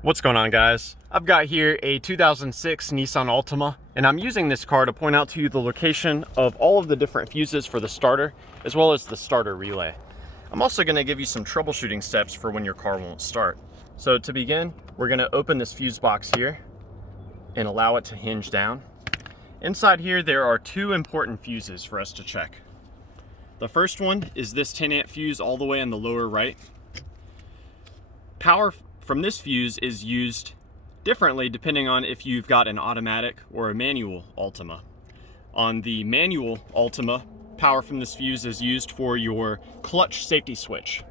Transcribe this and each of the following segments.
What's going on, guys? I've got here a 2006 Nissan Altima, and I'm using this car to point out to you the location of all of the different fuses for the starter, as well as the starter relay. I'm also going to give you some troubleshooting steps for when your car won't start. So to begin, we're going to open this fuse box here and allow it to hinge down. Inside here, there are two important fuses for us to check. The first one is this 10 amp fuse all the way in the lower right. Power from this fuse is used differently depending on if you've got an automatic or a manual Altima. On the manual Altima, power from this fuse is used for your clutch safety switch.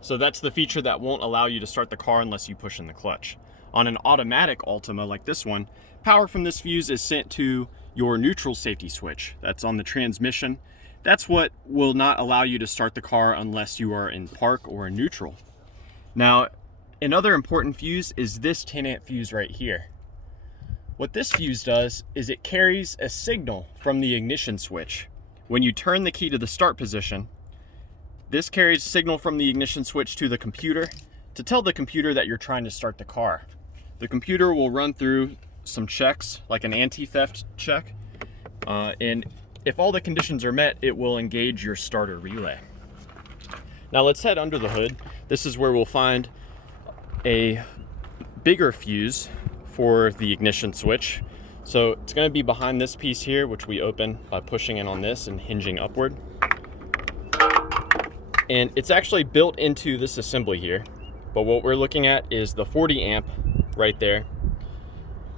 So that's the feature that won't allow you to start the car unless you push in the clutch. On an automatic Altima like this one, power from this fuse is sent to your neutral safety switch. That's on the transmission. That's what will not allow you to start the car unless you are in park or in neutral. Now, another important fuse is this 10 amp fuse right here. What this fuse does is it carries a signal from the ignition switch. When you turn the key to the start position, this carries signal from the ignition switch to the computer to tell the computer that you're trying to start the car. The computer will run through some checks, like an anti-theft check, and if all the conditions are met, it will engage your starter relay. Now let's head under the hood. This is where we'll find a bigger fuse for the ignition switch. So it's going to be behind this piece here, which we open by pushing in on this and hinging upward. And it's actually built into this assembly here. But what we're looking at is the 40 amp right there.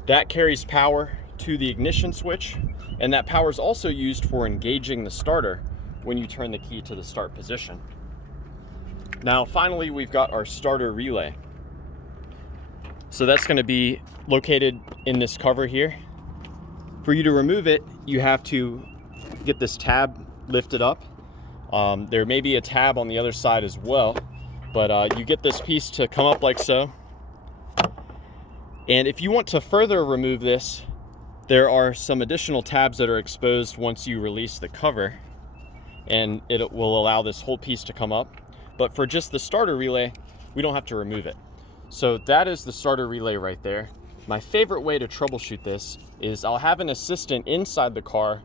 That carries power to the ignition switch, and that power is also used for engaging the starter when you turn the key to the start position. Now finally, we've got our starter relay. So that's going to be located in this cover here. For you to remove it, you have to get this tab lifted up. There may be a tab on the other side as well, but you get this piece to come up like so. And if you want to further remove this, there are some additional tabs that are exposed once you release the cover, and it will allow this whole piece to come up. But for just the starter relay, we don't have to remove it. So that is the starter relay right there. My favorite way to troubleshoot this is I'll have an assistant inside the car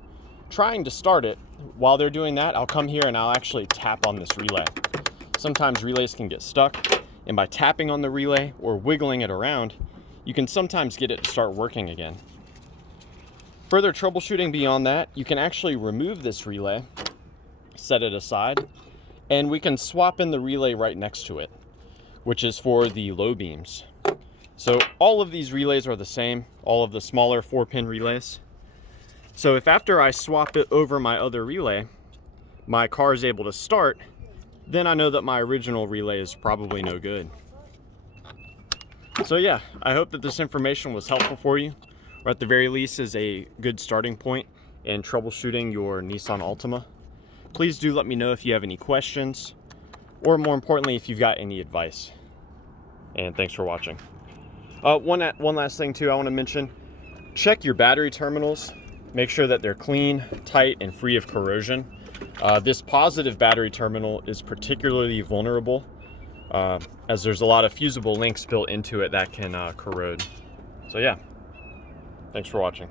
trying to start it. While they're doing that, I'll come here and I'll actually tap on this relay. Sometimes relays can get stuck, and by tapping on the relay or wiggling it around, you can sometimes get it to start working again. Further troubleshooting beyond that, you can actually remove this relay, set it aside, and we can swap in the relay right next to it, which is for the low beams. So all of these relays are the same, all of the smaller 4-pin relays. So if after I swap it over my other relay, my car is able to start, then I know that my original relay is probably no good. So yeah, I hope that this information was helpful for you, or at the very least is a good starting point in troubleshooting your Nissan Altima. Please do let me know if you have any questions, or more importantly, if you've got any advice. And thanks for watching. One last thing too I want to mention. Check your battery terminals. Make sure that they're clean, tight, and free of corrosion. This positive battery terminal is particularly vulnerable as there's a lot of fusible links built into it that can corrode. So yeah, thanks for watching.